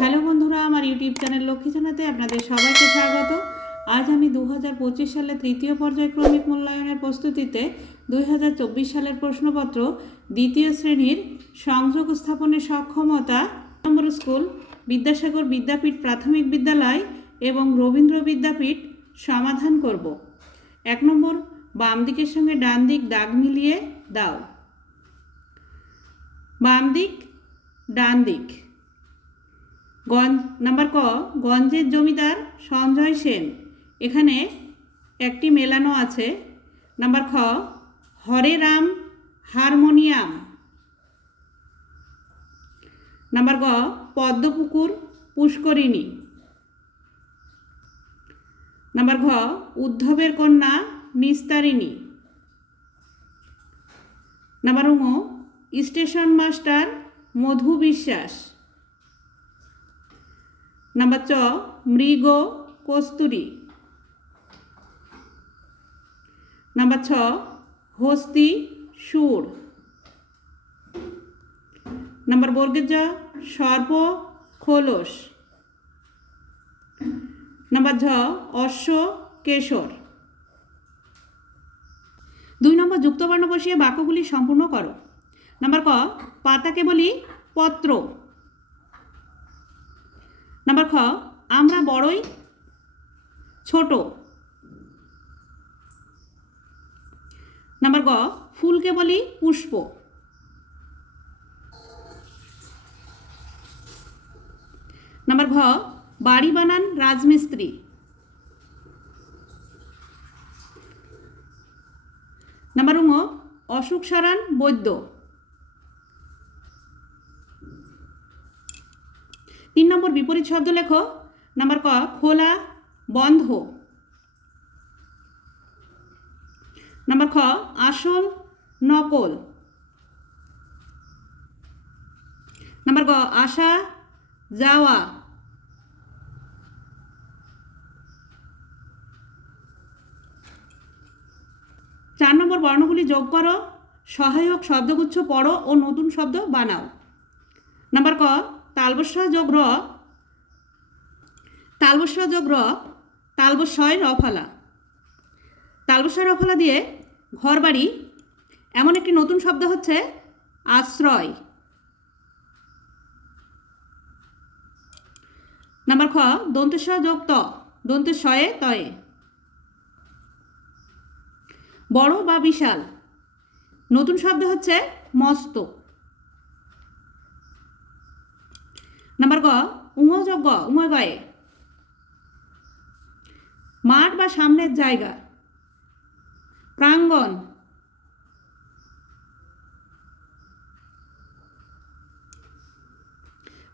Hello বন্ধুরা, আমার YouTube channel Lakshmi জানাতে আপনাদের সবাইকে স্বাগত। আজ আমি দু হাজার পঁচিশ সালে তৃতীয় পর্যায়ক্রমিক মূল্যায়নের প্রস্তুতিতে দুই হাজার চব্বিশ সালের প্রশ্নপত্র, দ্বিতীয় শ্রেণির সংযোগ স্থাপনের সক্ষমতা, নম্বর স্কুল, বিদ্যাসাগর বিদ্যাপীঠ প্রাথমিক বিদ্যালয় এবং রবীন্দ্র বিদ্যাপীঠ সমাধান করব। এক নম্বর, বাম দিকের সঙ্গে ডান দিক দাগ মিলিয়ে দাও। বাম দিক, ডান দিক। গঞ্জ নাম্বার ক, গঞ্জের জমিদার সঞ্জয় সেন। এখানে একটি মেলানো আছে। নাম্বার খ, হরে রাম হারমোনিয়াম। নাম্বার গ, পদ্মপুকুর পুষ্করিণী। নাম্বার ঘ, উদ্ধবের কন্যা Nistarini. Number উঙ station master Madhu Biswas. Number চ মৃগ কস্তুরী নাম্বার ছ হস্তি সুর নাম্বার বর্গের জ সর্প খোলস নাম্বার ঝ অশ্ব কেশর দুই নম্বর যুক্তবর্ণ বসিয়ে বাক্যগুলি সম্পূর্ণ করো। নাম্বার ক পাতাকে বলি পত্র। নাম্বার খ, আমরা বড়ই ছোট। নাম্বার গ, ফুলকে বলি পুষ্প। নাম্বার ঘ, বাড়ি বানান রাজমিস্ত্রি। নাম্বার উঙ অশোক সারান বৈদ্য। নম্বর বিপরীত শব্দ লেখো। নাম্বার ক, খোলা, বন্ধ। নাম্বার খ, আসল, নকল। নাম্বার গ, আসা, যাওয়া। চার নম্বর বর্ণগুলি যোগ করো, সহায়ক শব্দগুচ্ছ পড়ো ও নতুন শব্দ বানাও। নাম্বার ক, তালবস্য যোগ র তালবস্য যোগ র তালবস্যয় রফালা তালবস্যয় রফালা দিয়ে ঘরবাড়ি, এমন একটি নতুন শব্দ হচ্ছে আশ্রয়। নাম্বার খ দন্তেশ্ব যোগ ত, দন্তেশ্বয়ে তয়ে। বড় বা বিশাল, নতুন শব্দ হচ্ছে মস্ত। নাম্বার গ উমযোগ্য উময় গয়ে মাঠ বা সামনের জায়গা? প্রাঙ্গণ।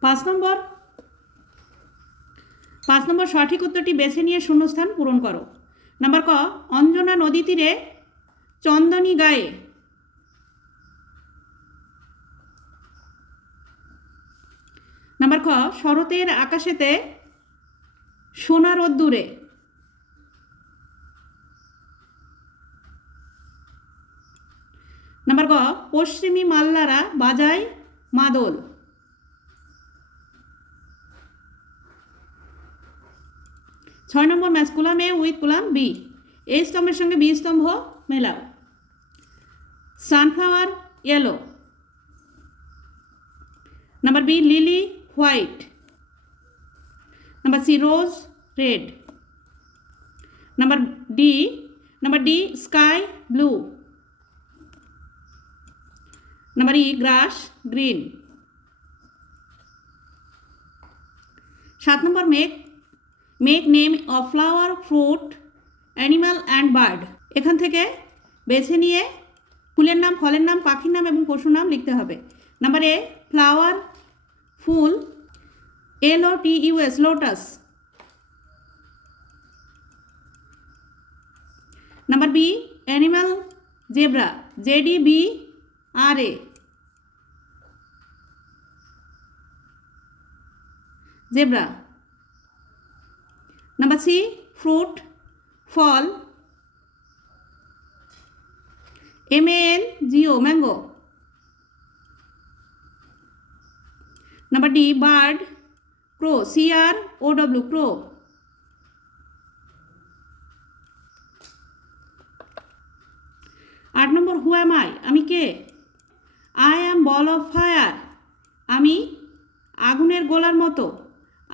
পাঁচ নম্বর। পাঁচ নম্বর সঠিক উত্তরটি বেছে নিয়ে শূন্যস্থান পূরণ করো। নাম্বার ক, অঞ্জনা নদী তীরে চন্দনী গায়ে। নাম্বার খ শরতের আকাশেতে সোনা রোদ্দুরে নাম্বার গ পশ্চিমী মাল্লারা বাজায় মাদল। ছয় নম্বর match, column A with column B. A স্তম্ভের সঙ্গে বি স্তম্ভ মেলাও। Sunflower yellow. Number B, lily white. Number C, rose red. Number D number D, sky blue. Number E grass green সাত নম্বর make make name of flower fruit animal and bird এখান থেকে বেছে নিয়ে ফুলের নাম, ফলের নাম, পাখির নাম এবং পশুর নাম লিখতে হবে। Number A flower full L O T U S lotus number B animal zebra Z E B R A zebra. Number C fruit, fall. M N G O, mango. Number D, bird, crow, C R O W, crow. আট নম্বর, who am I? আমি কে? I am ball of fire. আমি আগুনের গোলার মতো।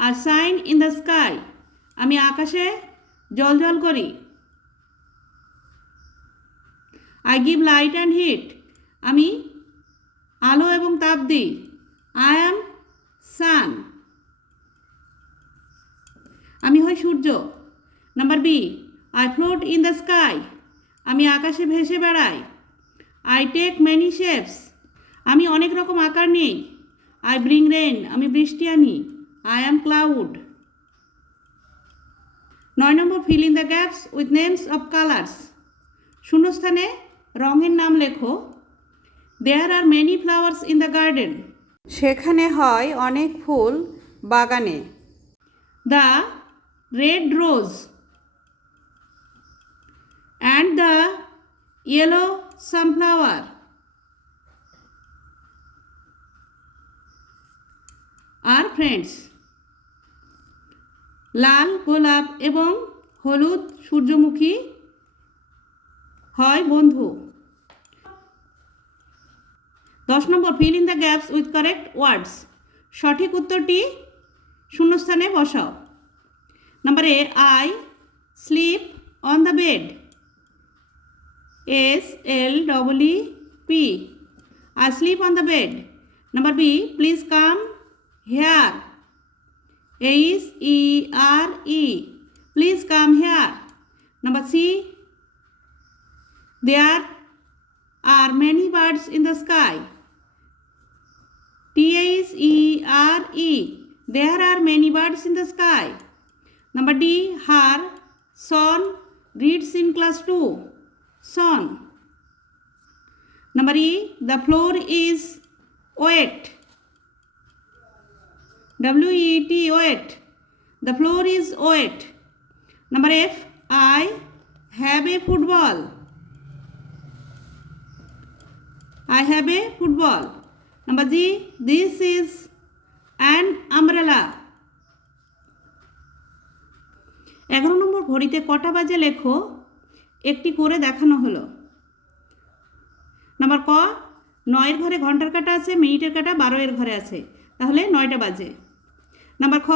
আর shine in the sky. আমি আকাশে জল জল করি। I give light and heat আমি আলো এবং তাপ দিই। আই অ্যাম সান আমি হই সূর্য। Number B I float in the sky আমি আকাশে ভেসে বেড়াই। আই টেক মেনি শেপস আমি অনেক রকম আকার নিই। আই ব্রিং রেন আমি বৃষ্টি আনি। আই অ্যাম ক্লাউড নয় নম্বর fill in the gaps with names of colours শূন্যস্থানে রঙের নাম লেখো। There are many flowers in the garden সেখানে হয় অনেক ফুল বাগানে। The red rose and the yellow sunflower are friends লাল, গোলাপ এবং হলুদ সূর্যমুখী হয় বন্ধু। দশ নম্বর fill in the gaps with correct words সঠিক উত্তরটি শূন্যস্থানে বসাও। Number A I sleep on the bed S L double E P I sleep on the bed number B please come here Ace, E, R, E. Please come here. Number C. There are many birds in the sky. T, A, S, E, R, E. There are many birds in the sky. Number D. Her son reads in class 2. Son. Number E. The floor is wet. W E T wet. The floor is wet. Number F. I have a football. I have a football. Number G, this is an umbrella. এগারো নম্বর ঘড়িতে কটা বাজে লেখো একটি করে দেখানো হলো number ক নয়ের ঘরে ঘণ্টার কাটা আছে মিনিটের কাটা বারো এর ঘরে আছে তাহলে নয়টা বাজে নাম্বার খ,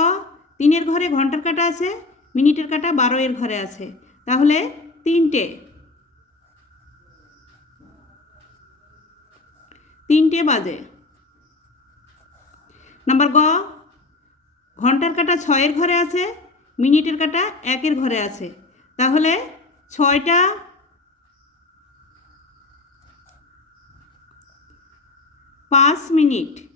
তিনের ঘরে ঘণ্টার কাটা আছে, মিনিটের কাটা বারো এর ঘরে আছে। তাহলে তিনটে। তিনটে বাজে। নাম্বার গ, ঘণ্টার কাটা ছয়ের ঘরে আছে, মিনিটের কাটা একের ঘরে আছে। তাহলে ছয়টা পাঁচ মিনিট।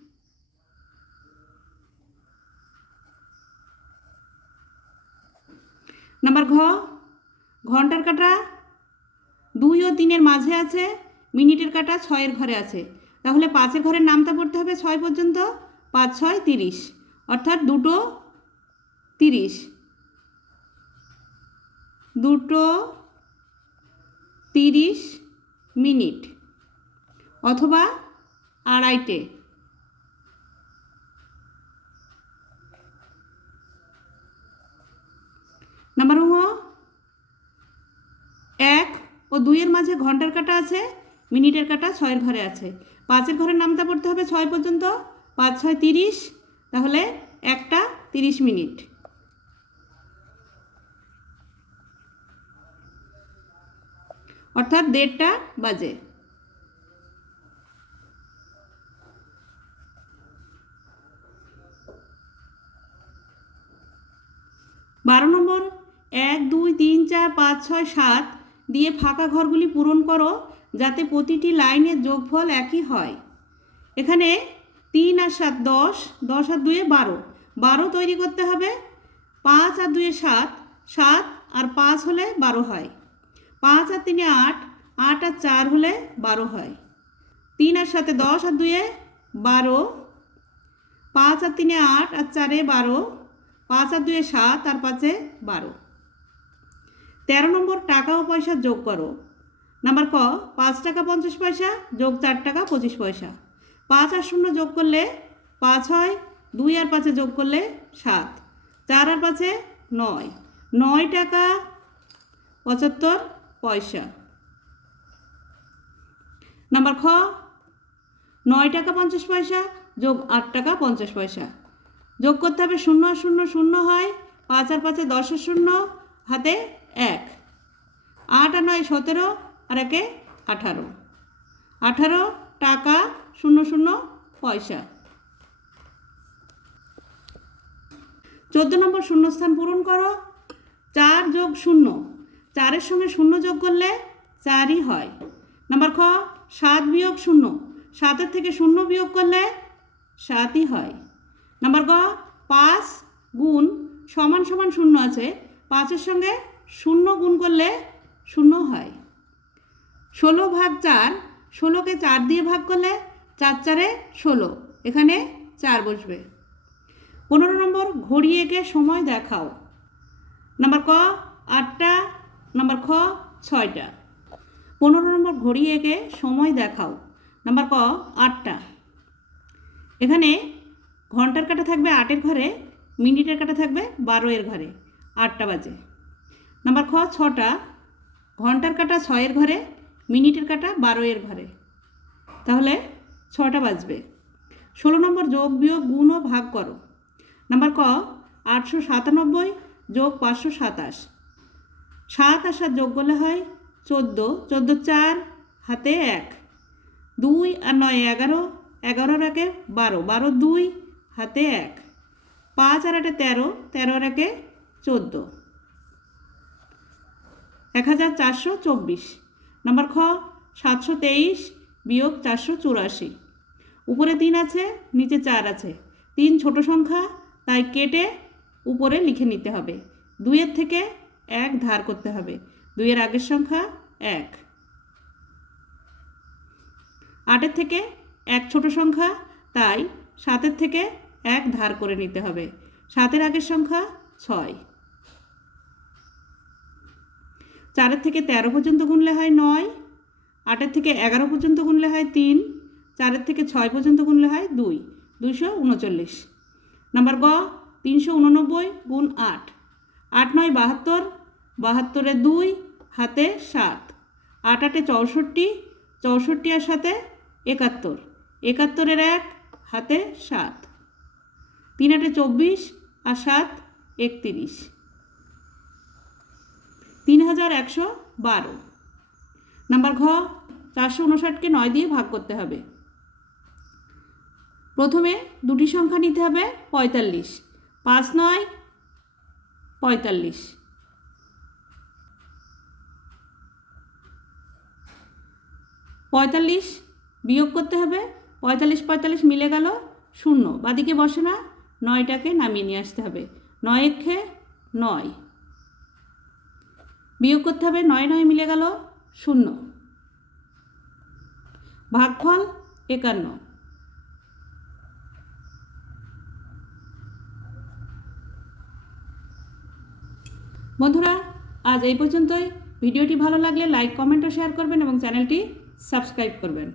নাম্বার ঘ, ঘণ্টার কাটা দুই ও তিনের মাঝে আছে, মিনিটের কাটা ছয়ের ঘরে আছে। তাহলে পাঁচের ঘরের নামটা পড়তে হবে ছয় পর্যন্ত, পাঁচ, ছয়, তিরিশ। অর্থাৎ দুটো তিরিশ। দুটো তিরিশ মিনিট। অথবা আড়াইটে। নাম্বার হ এক ও দুইয়ের মাঝে ঘণ্টার কাটা আছে, মিনিটের কাটা ছয়ের ঘরে আছে। পাঁচের ঘরের নামটা পড়তে হবে ছয় পর্যন্ত। পাঁচ, ছয়, তিরিশ, তাহলে একটা তিরিশ মিনিট। অর্থাৎ দেড়টা বাজে। বারো নম্বর এক, দুই, তিন, চার, পাঁচ, ছয়, সাত দিয়ে ফাঁকা ঘরগুলি পূরণ করো যাতে প্রতিটি লাইনের যোগফল একই হয়। এখানে তিন আর সাত দশ দশ আর দুয়ে বারো। বারো তৈরি করতে হবে। পাঁচ আর দুয়ে সাত সাত আর পাঁচ হলে বারো হয়। পাঁচ আর তিনে আট আট আর চার হলে বারো হয়। তিন আর সাথে দশ আর দুয়ে বারো। পাঁচ আর তিনে আট আর চারে বারো। পাঁচ আর দুয়ে সাত আর পাঁচে বারো। তেরো নম্বর, টাকা ও পয়সা যোগ করো। নাম্বার ক, পাঁচ টাকা পঞ্চাশ পয়সা যোগ চার টাকা পঁচিশ পয়সা। পাঁচ আর শূন্য যোগ করলে পাঁচ হয়, দুই আর পাঁচে যোগ করলে সাত। চার আর পাঁচে নয়। নয় টাকা পঁচাত্তর পয়সা। নাম্বার খ, নয় টাকা পঞ্চাশ পয়সা যোগ আট টাকা পঞ্চাশ পয়সা। যোগ করতে হবে শূন্য আর শূন্য শূন্য হয়, পাঁচ আর পাঁচে দশ আর শূন্য, হাতে এক। আট নয় সতেরো, আর একে আঠারো। আঠারো টাকা শূন্য শূন্য পয়সা। চোদ্দ নম্বর শূন্যস্থান পূরণ করো। চার যোগ শূন্য। চারের সঙ্গে শূন্য যোগ করলে চারই হয়। নাম্বার খ, সাত বিয়োগ শূন্য। সাতের থেকে শূন্য বিয়োগ করলে সাতই হয়। নাম্বার গ, পাঁচ গুণ সমান সমান শূন্য আছে। পাঁচের সঙ্গে শূন্য গুণ করলে শূন্য হয়। ষোলো ভাগ চার, ষোলোকে চার দিয়ে ভাগ করলে চার চারে ষোলো, এখানে চার বসবে। পনেরো নম্বর ঘড়ি এঁকে সময় দেখাও। নাম্বার ক, আটটা, নাম্বার খ, ছয়টা। পনেরো নম্বর ঘড়ি এঁকে সময় দেখাও। নাম্বার ক, আটটা। এখানে ঘণ্টার কাটা থাকবে আটের ঘরে, মিনিটের কাটা থাকবে বারো এর ঘরে, আটটা বাজে। নাম্বার খ, ছটা, ঘণ্টার কাটা ছয়ের ঘরে, মিনিটের কাটা বারো এর ঘরে। তাহলে ছটা বাজবে। ষোলো নম্বর যোগ বিয়োগ গুণ ও ভাগ করো। নাম্বার ক, আটশো সাতানব্বই যোগ পাঁচশো সাতাশ। সাত সাত যোগ করলে হয় চোদ্দ। চোদ্দ চার, হাতে এক। দুই আর নয় এগারো। এগারোর একে বারো। বারো দুই, হাতে এক। পাঁচ আর আটে তেরো। তেরোর একে চোদ্দ। এক হাজার চারশো চব্বিশ। নাম্বার খ, সাতশো তেইশ বিয়োগ চারশো চুরাশি। উপরে তিন আছে, নিচে চার আছে। তিন ছোট সংখ্যা, তাই কেটে উপরে লিখে নিতে হবে। দুইয়ের থেকে এক ধার করতে হবে। দুইয়ের আগের সংখ্যা এক। আটের থেকে এক ছোট সংখ্যা, তাই সাতের থেকে এক ধার করে নিতে হবে। সাতের আগের সংখ্যা ছয়। চারের থেকে তেরো পর্যন্ত গুনলে হয় নয়, আটের থেকে এগারো পর্যন্ত গুনলে হয় তিন, চারের থেকে ছয় পর্যন্ত গুনলে হয় দুই দুশো উনচল্লিশ। নাম্বার গ, তিনশো উননব্বই গুণ আট। আট নয় বাহাত্তর, বাহাত্তরে দুই, হাতে সাত। আট আটে চৌষট্টি চৌষট্টি আর সাথে একাত্তর। একাত্তরের এক, হাতে সাত। তিন আটে চব্বিশ আর সাত একত্রিশ। হাজার একশো বারো। নাম্বার ঘ, চারশো উনষাটকে নয় দিয়ে ভাগ করতে হবে। প্রথমে দুটি সংখ্যা নিতে হবে, পঁয়তাল্লিশ। পাঁচ নয়, পঁয়তাল্লিশ। পঁয়তাল্লিশ বিয়োগ করতে হবে, পঁয়তাল্লিশ পঁয়তাল্লিশ মিলে গেল শূন্য। বাদিকে বসে না, নয়টাকে নামিয়ে নিয়ে আসতে হবে। নয় এক্ষে নয়। বিয়োগ করতে হবে নয় নয় মিলে গেল শূন্য। ভাগফল একান্ন। বন্ধুরা, আজ এই পর্যন্তই। ভিডিওটি ভালো লাগলে লাইক, কমেন্ট ও শেয়ার করবেন এবং চ্যানেলটি সাবস্ক্রাইব করবেন।